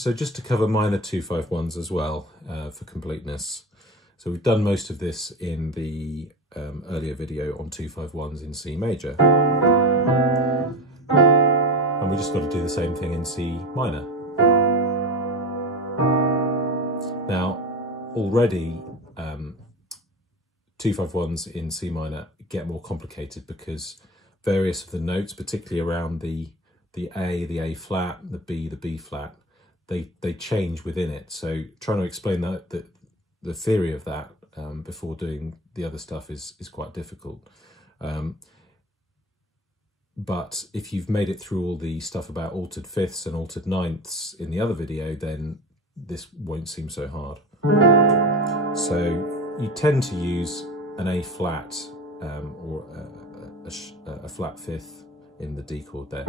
So just to cover minor 2-5-1s as well, for completeness. So we've done most of this in the earlier video on 2-5-1s in C major. And we just got to do the same thing in C minor. Now, already 2-5-1s in C minor get more complicated because various of the notes, particularly around the A flat, the B flat, they change within it. So trying to explain the theory of that before doing the other stuff is quite difficult. But if you've made it through all the stuff about altered fifths and altered ninths in the other video, then this won't seem so hard. So you tend to use an A flat or a flat fifth in the D chord there,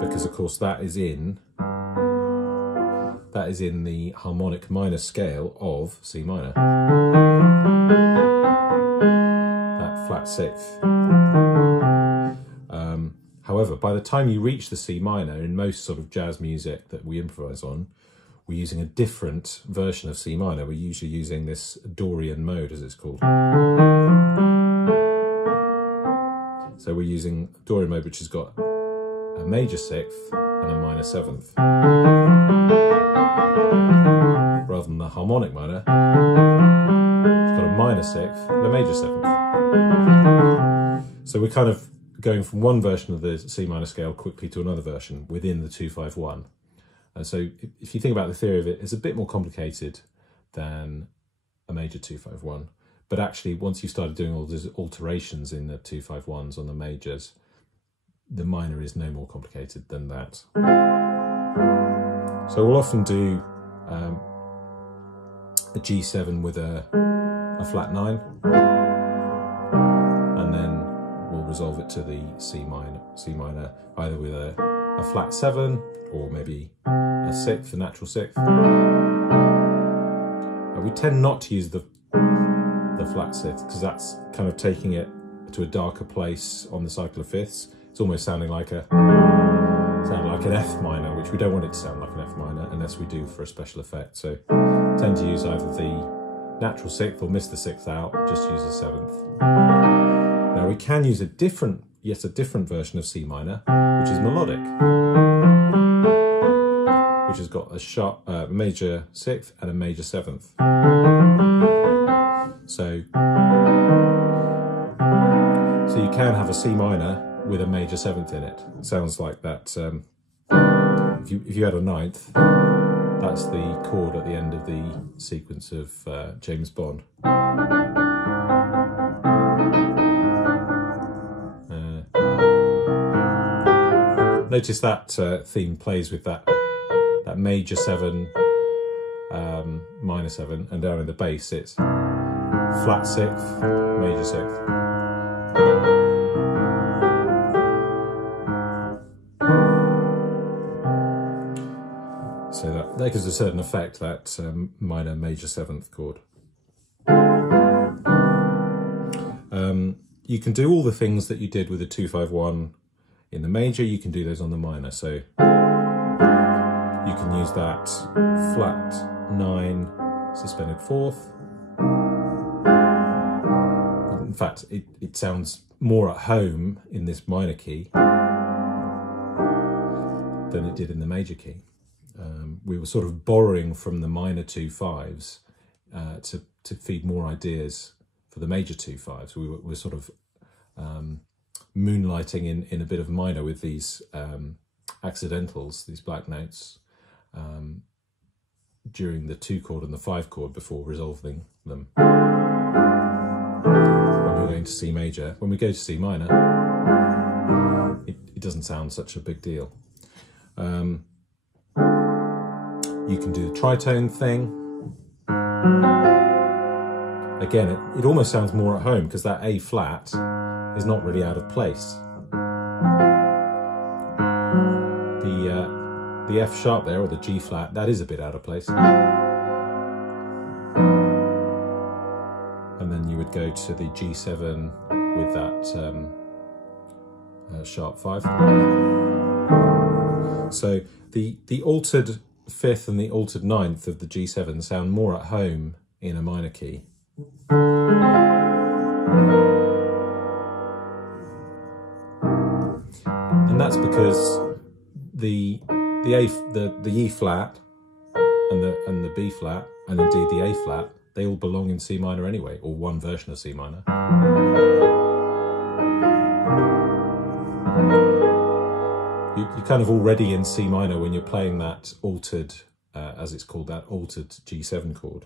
because of course that is in the harmonic minor scale of C minor, that flat sixth. However, by the time you reach the C minor, in most sort of jazz music that we improvise on, we're using a different version of C minor. We're usually using this Dorian mode, as it's called. So we're using Dorian mode, which has got a major sixth and a minor seventh, rather than the harmonic minor, it's got a minor sixth and a major seventh. So we're kind of going from one version of the C minor scale quickly to another version within the 2-5-1. And so if you think about the theory of it, it's a bit more complicated than a major 2-5-1. But actually, once you started doing all these alterations in the 2-5-1s on the majors, the minor is no more complicated than that. So we'll often do a G7 with a flat 9, and then we'll resolve it to the C minor, either with a flat 7 or maybe a sixth, a natural sixth. We tend not to use the flat sixth because that's kind of taking it to a darker place on the cycle of fifths. It's almost sounding like an F minor, which we don't want it to sound like an F minor unless we do for a special effect. So tend to use either the natural sixth or miss the sixth out, just use the seventh. Now we can use yet a different version of C minor, which is melodic, which has got a sharp major sixth and a major seventh. So you can have a C minor with a major seventh in it. It sounds like that. If you had a ninth, that's the chord at the end of the sequence of James Bond. Notice that theme plays with that major 7, minor 7, and down in the bass it's flat 6th, major 6th. So that gives a certain effect, that minor major 7th chord. You can do all the things that you did with the 2-5-1 in the major, you can do those on the minor. So you can use that flat 9 suspended 4th. In fact, it sounds more at home in this minor key than it did in the major key. We were sort of borrowing from the minor 2-5s to feed more ideas for the major 2-5s. We were sort of moonlighting in a bit of minor with these accidentals, these black notes, during the 2 chord and the 5 chord before resolving them. When we're going to C major, when we go to C minor, it doesn't sound such a big deal. You can do the tritone thing. Again, it almost sounds more at home because that A flat is not really out of place. The F sharp there, or the G flat, that is a bit out of place. And then you would go to the G7 with that sharp 5. So the altered fifth and the altered ninth of the G7 sound more at home in a minor key. And that's because the E flat and the B flat, and indeed the A flat, they all belong in C minor anyway, or one version of C minor. You're kind of already in C minor when you're playing that altered, as it's called, that altered G7 chord,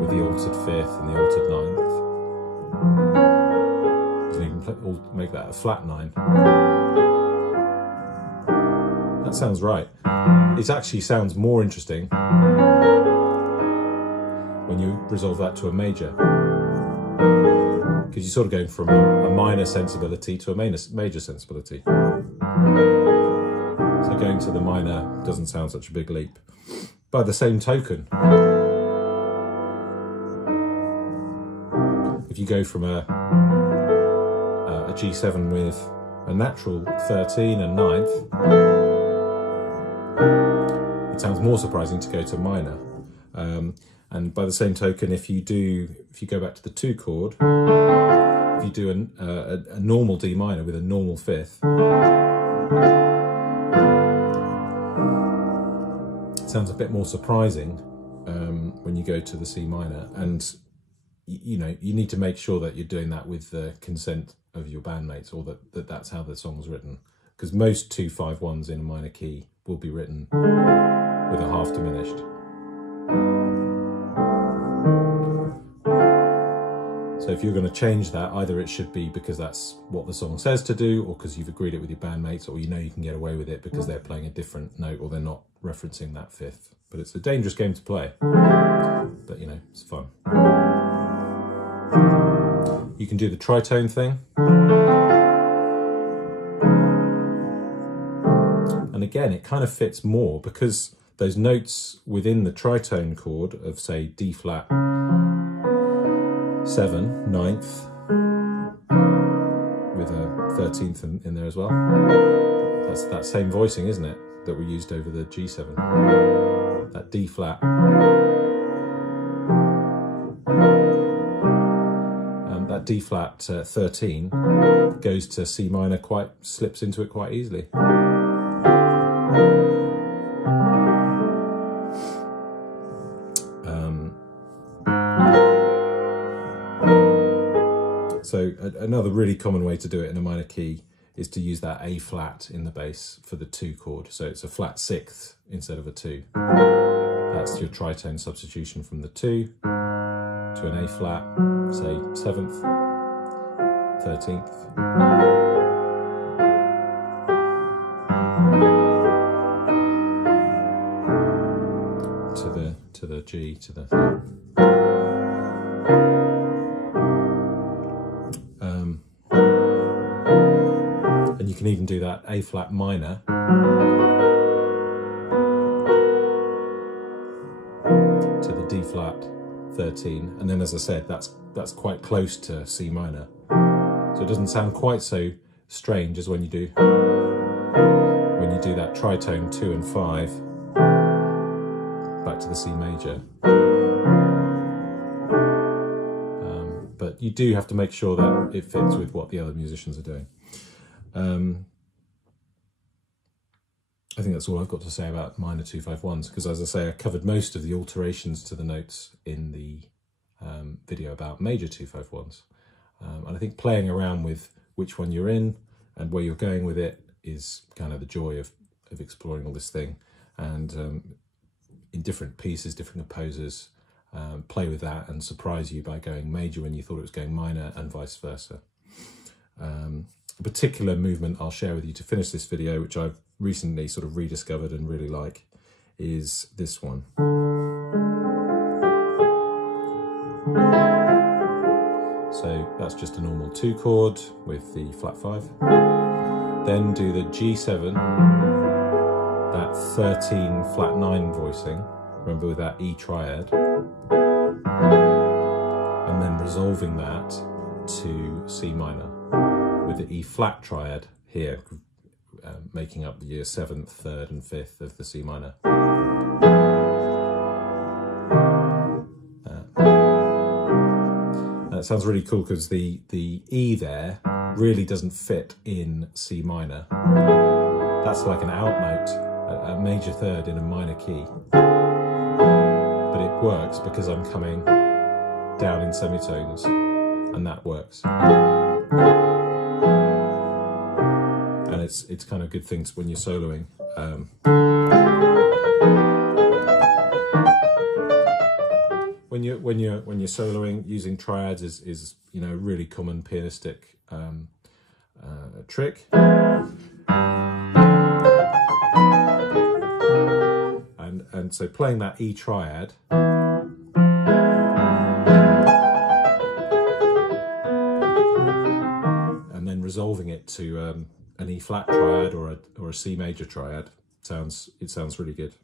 with the altered fifth and the altered ninth. You can make that a flat nine. That sounds right. It actually sounds more interesting when you resolve that to a major, because you're sort of going from a minor sensibility to a major sensibility. So going to the minor doesn't sound such a big leap. By the same token, if you go from a G7 with a natural 13 and ninth, it sounds more surprising to go to minor. And by the same token, if you go back to the 2 chord, if you do a normal D minor with a normal fifth, it sounds a bit more surprising when you go to the C minor. And you need to make sure that you're doing that with the consent of your bandmates, or that's how the song's written. Because most 2-5-1s in a minor key will be written with a half diminished. So if you're going to change that, either it should be because that's what the song says to do, or because you've agreed it with your bandmates, or you can get away with it because they're playing a different note or they're not referencing that fifth. But it's a dangerous game to play. But it's fun. You can do the tritone thing. And again, it kind of fits more because those notes within the tritone chord of, say, D flat 7, ninth, with a 13th in there as well. That's that same voicing, isn't it, that we used over the G7. That D flat. That D flat 13 goes to C minor, slips into it quite easily. So another really common way to do it in a minor key is to use that A flat in the bass for the 2 chord. So it's a flat 6th instead of a 2. That's your tritone substitution from the 2 to an A flat, say 7th, 13th. To the G, to the... And you can even do that A flat minor to the D flat 13, and then, as I said, that's quite close to C minor, so it doesn't sound quite so strange as when you do that tritone 2 and 5 back to the C major. But you do have to make sure that it fits with what the other musicians are doing. I think that's all I've got to say about minor 2-5-1s, because, as I say, I covered most of the alterations to the notes in the video about major 2-5-1s. And I think playing around with which one you're in and where you're going with it is kind of the joy of exploring all this thing. And in different pieces, different composers play with that and surprise you by going major when you thought it was going minor, and vice versa. A particular movement I'll share with you to finish this video, which I've recently sort of rediscovered and really like, is this one. So that's just a normal 2 chord with the flat 5. Then do the G7, that 13 flat 9 voicing, remember, with that E triad, and then resolving that to C minor with the E flat triad here, making up the 7th, 3rd and 5th of the C minor. It sounds really cool because the E there really doesn't fit in C minor. That's like an out note, a major third in a minor key. But it works because I'm coming down in semitones, and that works. And it's kind of good things when you're soloing. When you're soloing, using triads is you know, a really common pianistic trick. And so playing that E triad and then resolving it to an E flat triad or a C major triad sounds really good.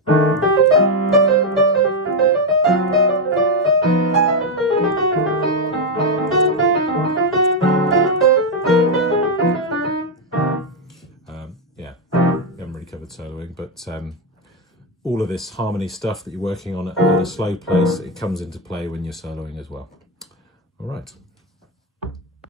Yeah, we haven't really covered soloing, but all of this harmony stuff that you're working on at a slow pace, it comes into play when you're soloing as well. All right.